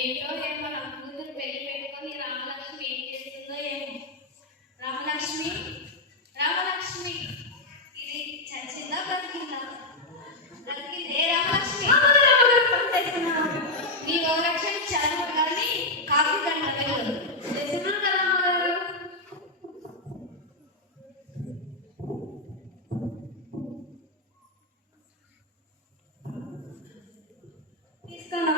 ఏంటో ఏమో నా కూతురు పెళ్లి పెట్టుకొని రామలక్ష్మి ఏం చేస్తుందో ఏమో. రామలక్ష్మి, రామలక్ష్మి, ఇది చచ్చిందా బతికిందా? బతికిందే రామలక్ష్మి. నీ ఓరక్షణ చదువు కానీ కాఫీ కన్నా వెళ్ళదు చేస్తున్నాను కదా అమ్మగారు. తీసుకున్నా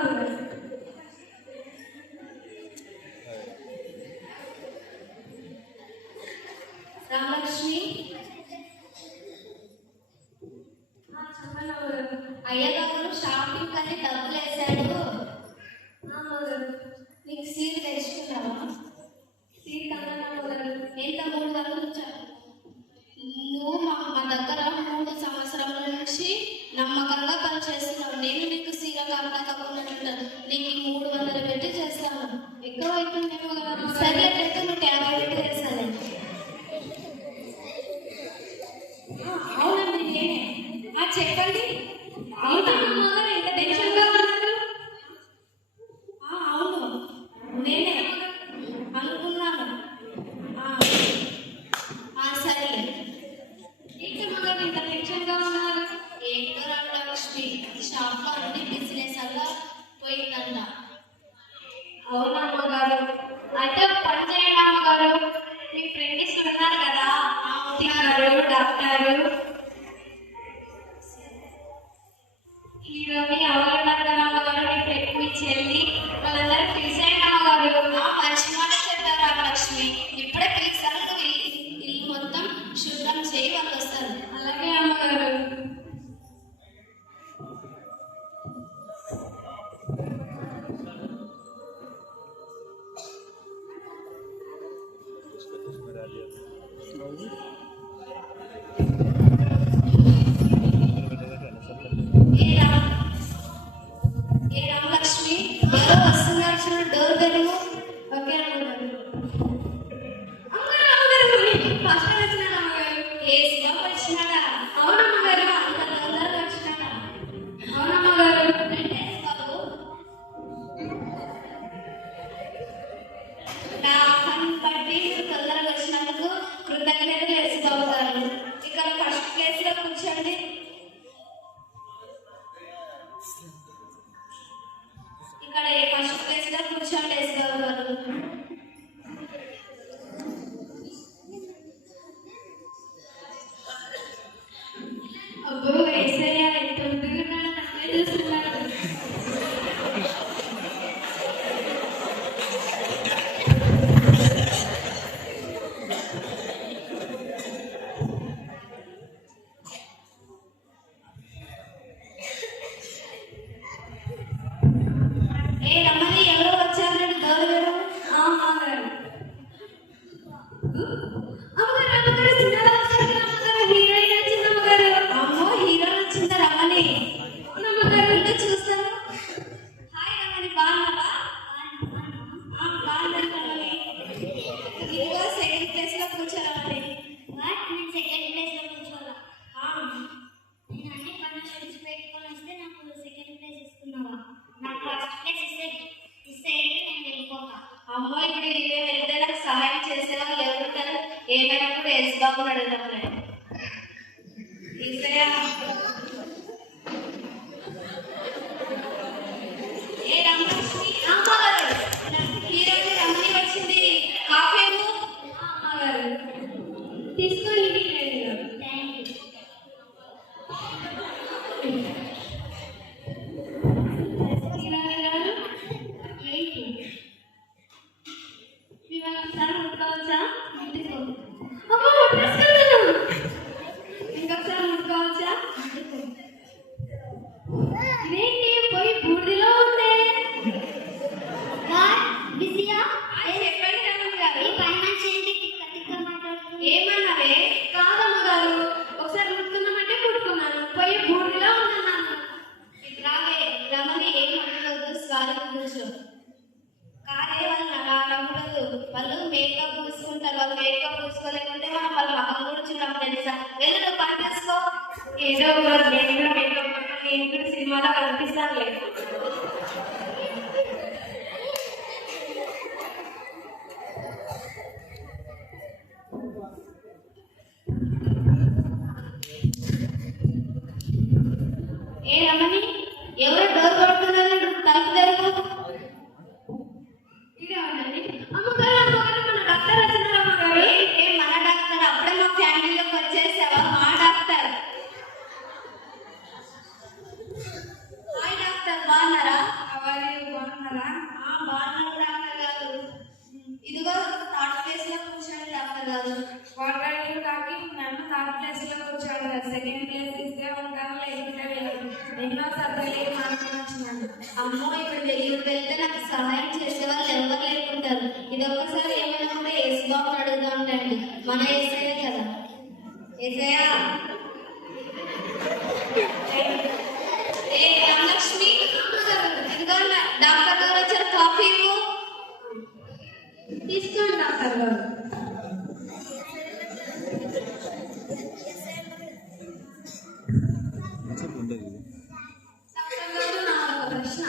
రామలక్ష్మి. అయ్యగారు షాపింగ్ అని డబ్బులు వేసాడు, నీకు సీట్ తెచ్చుకున్నావా? సీట్ కన్నా ఎంత 300 ఇచ్చాను. నువ్వు మా దగ్గర 3 సంవత్సరాల నుంచి నమ్మకంగా పనిచేస్తున్నావు. నేను నీకు సీర కాకుండా నీకు 300 పెట్టి చేస్తాను. ఎక్కువ అవుతుందేమో కదా. సరే అయితే నువ్వు 50 పెట్టి చేస్తాను. అవునండి నేనే. చెప్పండి. అవునా అమ్మగారు, ఎంత టెన్షన్గా ఉన్నారు? అవును నేనే అనుకున్నాను. సరే ఏంటి అమ్మగారు ఇంత టెన్షన్గా ఉన్నారు? ఏంటో రామలక్ష్మి, షాప్లో అన్ని బిజినెస్ అలా పోయిందంట. అవునా అమ్మగారు? అయితే పని చేయండి అమ్మగారు, మీ ఫ్రెండ్స్ ఉన్నారు కదా డాక్టరు హీరోని ఎవరు ఉన్నారు కదా అమ్మగారు, మీ చెల్లి వాళ్ళందరూ పిలిచేయండి అమ్మగారు. మంచి మాట చెప్పారు రామలక్ష్మి. ఇప్పుడే పిలిచారు, ఇల్లు మొత్తం శుభ్రం చేయి, వాళ్ళు వస్తారు. అలాగే అమ్మగారు. ఏ రామలక్ష్మి, ఎవరో వస్తున్నారు చూడు, డోర్ తెరువు. ఓకే అమ్మగారు. ఫస్ట్ వచ్చినాడు అమ్మగారు. ఏసీగా వచ్చినాడా? అవునమ్మగారు, అంత తొందరగా వచ్చినాడా? అవునమ్మగారు. బాబు నా ఆహ్వానం బట్టి తొందరగా వచ్చినందుకు కృతజ్ఞతలు వేసుకో గారు. ఇక్కడ ఫస్ట్ ప్లేస్ లో కూర్చోండి. ఇక్కడ ఫస్ట్ ప్లేస్ లో కూర్చోండి వేసుకో గారు. అబ్బో వేసయ్యా, ఎంత ఉంటున్నాడు, నన్నే చూస్తున్నాడు. ఏ రమ్మని ఎవరో వచ్చారు, డోర్ వేరు. అమ్మగారు హీరోయిన్ వచ్చింది అమ్మగారు. అమ్మో హీరోయిన్ వచ్చిందా రమ్మని? అమ్మగారు ఇంకా చూస్తాను. హాయ్ రమ్మని, బాగున్నావా? బాగున్నాను రమ్మని. ఇదిగో సెకండ్ ప్లేస్ లో కూర్చోరమ్మని. నేను సెకండ్ ప్లేస్ లో కూర్చోవాలా? నేను అన్ని పనులు విడిచి పెట్టుకొని వస్తే నాకు సెకండ్ ప్లేస్ ఇస్తున్నావా? నాకు ఫస్ట్ ప్లేస్ ఇస్తే నేను వెళ్ళిపోతా. అమ్మో ఇప్పుడు వెళ్తే నాకు సహాయం చేసే వాళ్ళు ఎవరుంటారు? ఏమైనా కూడా వేసుకోకుండా అడుగుతాం. ఏ రామలక్ష్మి, హీరోయిన్ రమ్మని వచ్చింది. కాఫీ అమ్మగారు తీసుకొని ఇంకొకసారి ముట్టుకోవచ్చా? ఏదో ఒక రోజు నేను కూడా మేకప్ నేను కూడా సినిమాలో కనిపిస్తానులే. ఏ రమణి, ఎవరో డోర్ కొడుతున్నారు, తలుపు తెరువు. అమ్మగారు మన డాక్టర్ వచ్చినారు. అమ్మగారు ఏ మన డాక్టర్? అప్పుడే మా ఫ్యామిలీలోకి వచ్చేసావా? మా డాక్టర్. హాయ్ డాక్టర్, బాగున్నారా? బాగున్నారా? బాగున్నాను డాక్టర్ గారు. ఇదిగో థర్డ్ ప్లేస్ లో కూర్చోండి డాక్టర్ గారు. ఆల్రెడీ టాకింగ్ నన్ను థర్డ్ ప్లేస్ లో కూర్చోడు కదా, సెకండ్ ప్లేస్ ఇస్తే ఉంటాను, లేకుంటే వెళ్ళదు. ఎన్నో సర్వే మార్కులు వచ్చినాను. అమ్మో, ఇప్పుడు డెలివరీ వెళ్తే నాకు సహాయం చేసే వాళ్ళు ఎవరు లేకుంటారు. ఇది ఒక్కసారి ఏమైనా కూడా ఏసు బాబు అడుగుతూ ఉంటాయండి. మన ఏసయ్యే కదా. ఏసయ్యా. ఏ రామలక్ష్మి, ఇదిగో డాక్టర్ గారు వచ్చారు, కాఫీ ఇవ్వు. తీసుకోండి డాక్టర్ గారు. డాక్టర్ గారు, నాకు ఒక ప్రశ్న.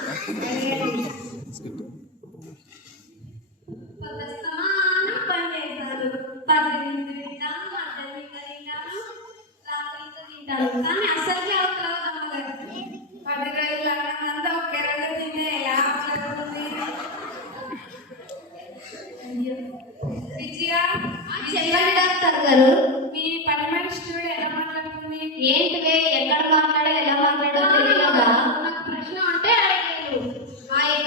ప్రస్తుతమానం పనిచేశారు, 18 తింటాను, మధ్యాహ్నం తింటాను, రాత్రి తింటాను, కానీ అసలుకే అవుతారు అమ్మగారు. 10 రోజులు అన్నంతా ఒకే రోజు తింటే ఎలా అవుతుంది? విజయ, చెప్పండి డాక్టర్ గారు. మీ పని మనిషి చూడు ఎలా మాట్లాడుతుంది. ఏంటివే, ఎక్కడ మాట్లాడా ఎలా మాట్లాడో తెలియదా? నాకు ప్రశ్న అంటే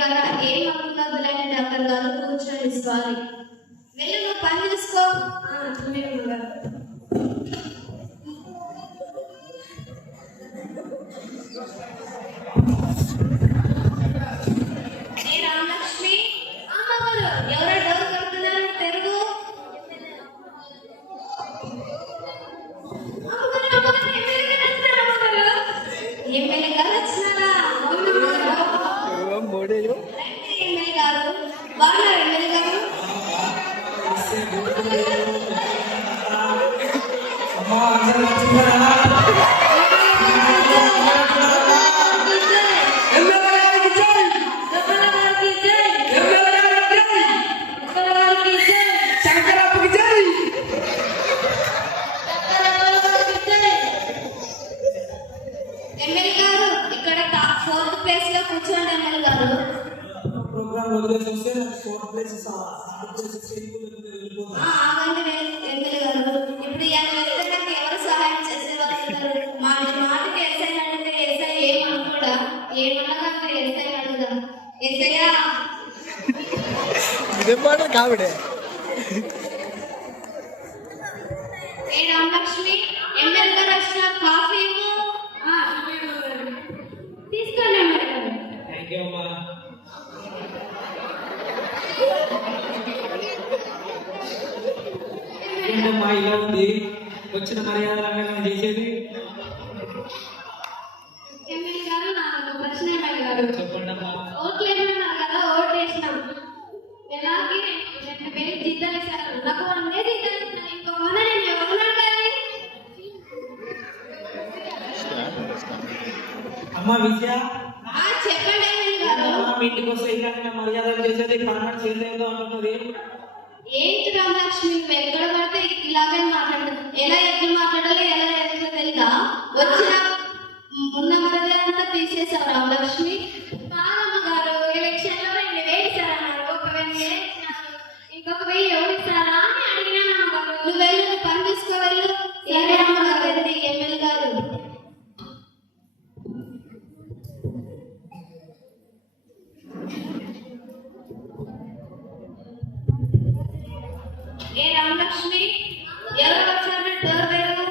కదా, ఏం అవుతుందని డాక్టర్ గారు కూర్చొని సారీ. వెళ్ళి నువ్వు పని చూసుకో. ఏ రామలక్ష్మి, అమ్మగారు ఎవరో డోర్ కొడుతున్నారు, తెరువు. ఎమ్మెల్యే గారు వచ్చినారా? ఎమ్మెల్యే గారు బాగున్నారు. ఎమ్మెల్యే గారు ఎమ్మెల్యే గారు ఇక్కడ 4th ప్లేస్ లో కూర్చోండి. ఎమ్మెల్యే గారు ఆగండి ఎమ్మెల్యే గారు. ఇప్పుడు నాకు ఎవరు సహాయం చేసేవారు? మా మాటకి ఎస్ఐ అడిగితే ఎస్ఐ ఏమనుకోడా? ఏమన్నా ఎస్ఐ అడుగుదాం. ఎస్ఐయా. ఏ రామలక్ష్మి, ఎమ్మెల్యే గారు వచ్చిన కాఫీ ఇవ్వు. తీసుకోండి ఎమ్మెల్యే గారు. ఏంటమ్మా ఇలా ఉంది? వచ్చిన మర్యాదలంగా చేసేది. ఎమ్మెల్యే గారు, నాకు ప్రశ్న. ఎమ్మెల్యే గారు చెప్పండి అమ్మా. ఓట్లు ఏమన్నారు కదా, ఓట్లు వేసినాం. ఎలాగే 2000 జీతాలు ఇస్తారు. నాకు 100 జీతాలు ఇస్తాను. ఇంకొకనా నేను ఎవరు అడగాలి? అమ్మా విజయ, చెప్పండి ఎమ్మెల్యే గారు. మీ ఇంటికి వస్తే ఇలాంటి మర్యాదలు చేసేది పర్మనెంట్ చేయలేదు అంటున్నది. ఏంటి రామలక్ష్మి, నువ్వు ఎక్కడ పడితే ఇలాగే మాట్లాడు. ఎలా ఎక్కడ మాట్లాడాలో ఎలా ఎక్కడ తెలుదా? వచ్చిన ఉన్న మర్యాదంతా తీసేసావు రామలక్ష్మి. కాదమ్మ గారు, ఎలక్షన్ లో 2000 ఇస్తారన్నారు. 1000 ఇచ్చినారు, ఇంకొక 1000 ఎవరు ఇస్తారా అని అడిగినాను అమ్మగారు. నువ్వు వెళ్ళు, పని తీసుకోవెళ్ళు. సరే అమ్మగారు. ఎమ్మెల్యే గారు, ఏ రామలక్ష్మి, ఎవరు వచ్చారు? డోర్ తెరువు.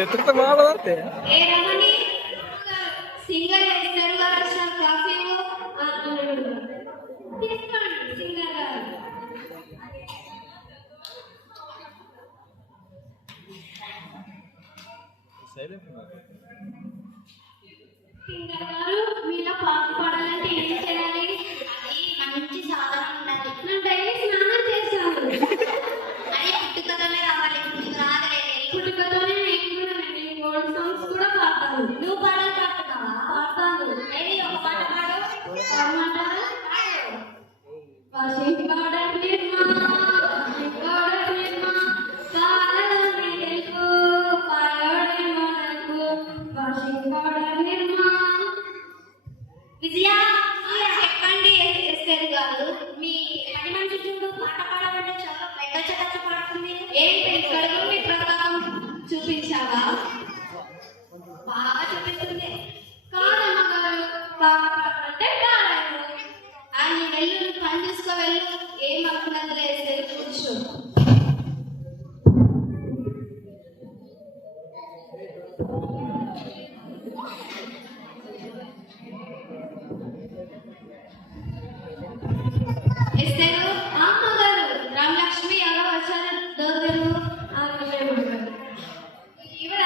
ఎత్తుకుతా మాట్లాడితే ఏ రమణి సింగర్ ఇస్తారు గారు వచ్చిన కాఫీ తీసుకోండి సింగర్ గారు. సింగర్ గారు మీలో పాట పాడాలంటే ఏం చేయాలి? అది మంచి సాధన ఉండాలి. నేను డైలీ స్నానం చేస్తాను. అది పుట్టుకతోనే రావాలి, మీకు రాగలేదు. పుట్టుకతోనే నేను కూడా ఓల్డ్ సాంగ్స్ కూడా పాడతాను. నువ్వు పాటలు పాడుతున్నావా? పాడతాను. ఏది ఒక పాట పాడు. వాషింగ్ పౌడర్ నిర్మా, వాషింగ్ పౌడర్ నిర్మా, పాలలోనే తెలుపు, పాలోడేమో నలుపు, వాషింగ్ పౌడర్ నిర్మా. విజయ చెప్పండి ఎస్ఆర్ గారు, మీ పని మనిషి చూడు పాట పాడాలంటే చాలా పెద్ద పాడుతుంది. ఏంటి ఇక్కడ మీ ప్రతాపం చూపించావా? బాగా చూపిస్తుంది. కాదమ్మ గారు, బాగా అంటే కాదు. నీ వెళ్ళు, నువ్వు పని చూసుకో వెళ్ళు. ఏం అనుకున్నదిలే ఎస్ఆర్ కూర్చో. ఎస్ఆర్ అమ్మగారు, రామలక్ష్మి ఎవరో వచ్చారు, డోర్ తెరువు. ఇవిడ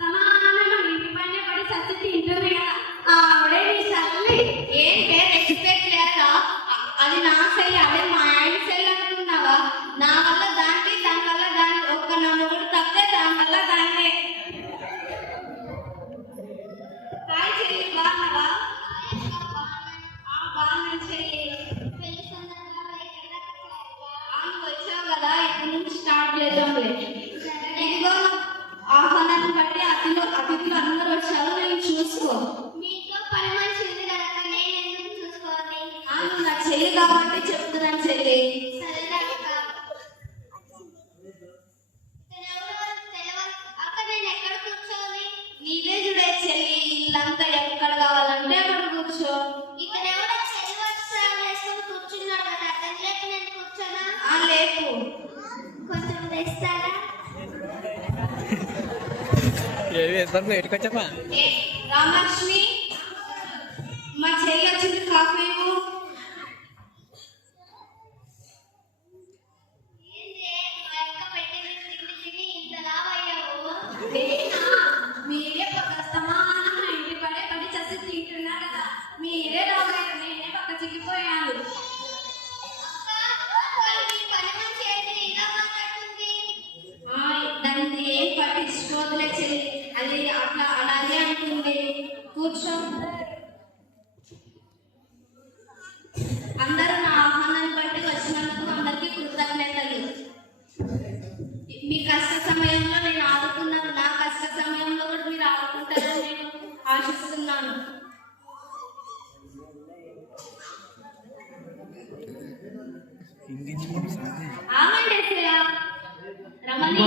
సమానం ఇంటి పైన పడి సత్తి తింటుంది కదా, ఆవిడే నీ తల్లి. ఏం పేరు ఎక్స్పెక్ట్ లేదా? అది నా సెల్, అదే మా ఆయన సెల్ అనుకున్నావా? నా వల్ల దానికి, దాని వల్ల దాని ఒక్క నన్ను కూడా తప్పే, దాని వల్ల దాన్నే. హాయ్ చెల్లి, బాగున్నావా? బాగున్నాను చెల్లి. వచ్చావు కదా, ఇక్కడి నుంచి స్టార్ట్ చేద్దాంలే. ఇదిగో ఆహ్వానాన్ని బట్టి అతిథులు అందరూ వచ్చారు, నేను చూసుకో. మీతో పని మనిషి ఉంది కదా, నేను ఎందుకు చూసుకోవాలి? నువ్వు నా చెల్లి కాబట్టి చెప్తున్నాను చెల్లి. అక్క నేను ఎక్కడ కూర్చోవాలి? నీవే చూడే చెల్లి, ఇల్లంతా ఎక్కడ కావాలంటే అక్కడ కూర్చో. ఇక్కడ ఎవడో చెల్లి వేసుకొని కూర్చున్నాడు కదా, అతను లేక నేను కూర్చోనా? లేపు. కొంచెం తెస్తారా? ఎటుకొచ్చా రామలక్ష్మి, మా చెల్లి వచ్చింది, కాఫీ ఇవ్వు. మీరే పక్కస్తమానం ఇంటి పడే పడి చచ్చి తింటున్నారు కదా, మీరే రాబోయారు, నేనే పక్క చిక్కిపోయాను. దాన్ని ఏం పట్టించుకోదులే చెల్లి, అది అట్లా అలాగే అంటుంది. కూర్చో. అందరూ నా ఆహ్వానాన్ని బట్టి వచ్చినందుకు అందరికీ కృతజ్ఞతలు. మీ కష్ట సమయంలో నేను ఆదుకున్నాను, నా కష్ట సమయంలో కూడా మీరు ఆదుకుంటారని నేను ఆశిస్తున్నాను. ఆగండి ఎస్ఐ, రమణి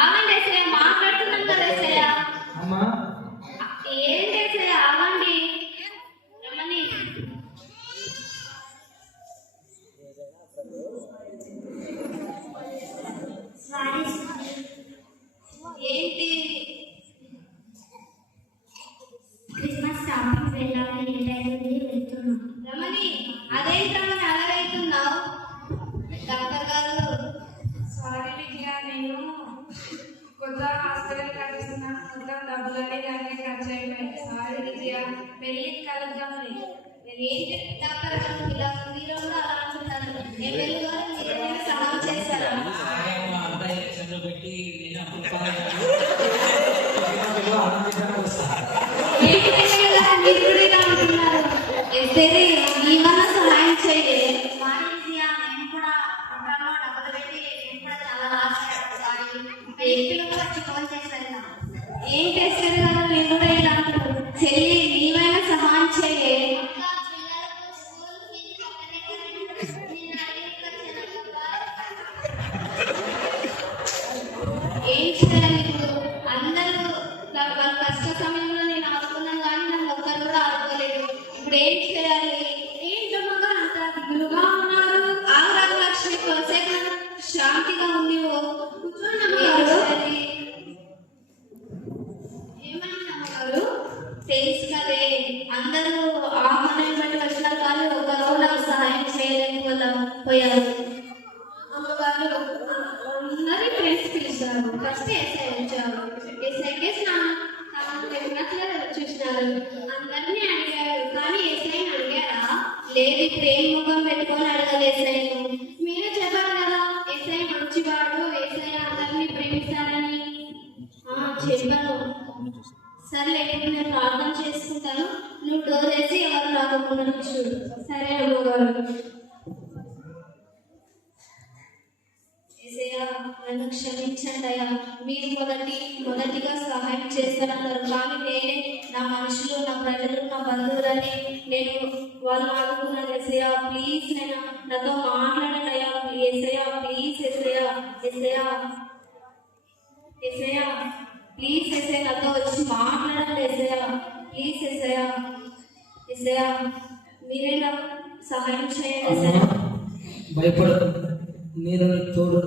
ఆగండి ఎస్ఐ, మాట్లాడుతున్నాం కదా ఎస్ఐ. ఏంటి ఎస్ఐ ఆగండి. రమణి ఏంటి? క్రిస్మస్ షాపింగ్ వెళ్ళాలని వెళ్తున్నాం. రమణి అదేంటని అలాగైతున్నావు? డాక్టర్ గారు సారీ విజయ, నేను కొత్త హాస్పిటల్ కట్టిస్తున్నాను, మొత్తం డబ్బులన్నీ దాన్ని ఖర్చు అయిపోయాయి. సారీ విజయ, పెళ్ళికి కలుద్దామని. ఏంటి డాక్టర్ గారు ఇలా మీరు కూడా అలా అంటున్నారు? ఎమ్మెల్యే గారు మీరు ఏమైనా సహాయం చేస్తారా? ఏంటి ఎమ్మెల్యే గారు మీరు కూడా ఇలా అంటున్నారు? ఎస్ఐ ఏమన్నా సహాయం చేయండి. మేము కూడా డబ్బులు పెట్టి నేను కూడా చాలా ఏం చేస్తారు కదా, నేను కూడా ఇలా అంటున్నారు. చెల్లి నీవైనా సహాయం చేయ. ఏం చేయాలి? అందరూ వాళ్ళ కష్ట సమయంలో నేను ఆడుకున్నాను కానీ నన్ను ఒక్కరు కూడా ఆడుకోలేదు. ఇప్పుడు ఏం చేయాలి? ఏంటమ్మగా అంత దిగులుగా ఉన్నారు? ఆగరాజలక్ష్మి కొద్దిసేపు శాంతిగా ఉంది. కూర్చోండి. పిలిచారు. ఫస్ట్ ఎస్ఐ వచ్చారు. ఎస్ఐకే స్నానం పెట్టినట్లుగా చూసినారు. అందరినీ అడిగారు, కానీ ఎస్ఐని అడిగారా? లేదు, ప్రేమ ముఖం పెట్టుకొని అడగాలి ఎస్ఐను. మీరే చెప్పారు కదా ఎస్ఐ మంచివాడు, ఎస్ఐ అందరినీ ప్రేమిస్తారని. చెప్పాను. సర్లే, ఇప్పుడు నేను ప్రార్థన చేసుకుంటాను, నువ్వు డోర్ వేసి ఎవరు రాకుండా చూడు. సరే అమ్మగారు. ఏసయ్యా, నన్ను క్షమించండి అయ్యా. మీరు మొదటిగా సహాయం చేస్తారన్నారు, కానీ నేనే నా మనుషులు, నా ప్రజలు, నా బంధువులని నేను వాళ్ళు ఆడుకున్నాను. ఏసయ్యా ప్లీజ్, నేను నాతో మాట్లాడండి అయ్యా. ఏసయ్యా please, Yesayya Yesayya Yesayya please, ఏసయ్యా నాతో వచ్చి మాట్లాడండి. ఏసయ్యా ప్లీజ్, ఏసయ్యా ఏసయ్యా మీరే నాకు సహాయం చేయండి. ఏసయ్యా భయపడదు, నేను నీకు తోడు.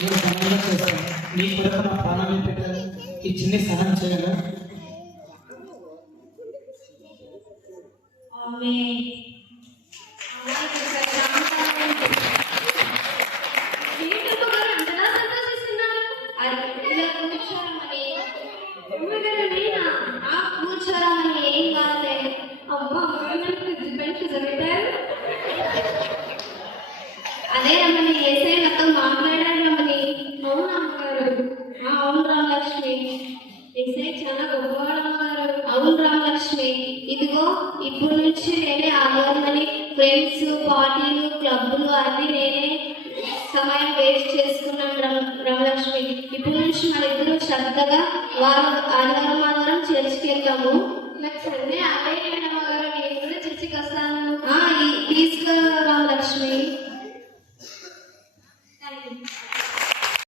నేను సహాయం చేస్తాను. నీ కొరకు నా ప్రాణాన్ని పెట్టాను. ఈ చిన్న సహాయం చేయగా కూర్చోరామని ఏం కాదే. అమ్మా అదే రమ్మని ఏసై నాతో మాట్లాడారు రమ్మని. అవును అమ్మగారు. అవును రామలక్ష్మి, ఏసై చాలా గొప్పవాడు అమ్మగారు. అవును రామలక్ష్మి, ఇదిగో ఇప్పుడు నుంచి నేనే ఆగమని ఫ్రెండ్స్, పార్టీలు, క్లబ్బులు అన్నీ నేనే సమయం వేస్ట్ చేసుకున్నాను రామలక్ష్మి. ఇప్పుడు నుంచి మన ఇద్దరు శ్రద్ధగా ఆదివారం చర్చికి వెళ్తాము.